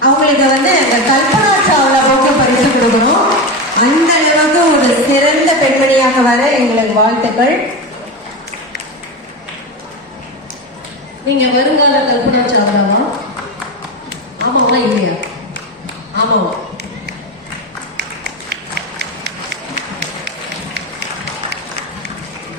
அவங்களுக்கு வந்து அந்த கல்பனா சாவ்லாவுக்கு பரிசு கொடுக்கணும். அந்த அளவுக்கு ஒரு சிறந்த பெண்மணியாக வர எங்களுக்கு வாழ்த்துக்கள். நீங்க வருங்கால கல்பனா சாவ்லாவா? ஆமாவா இல்லையா? ஆமாவா?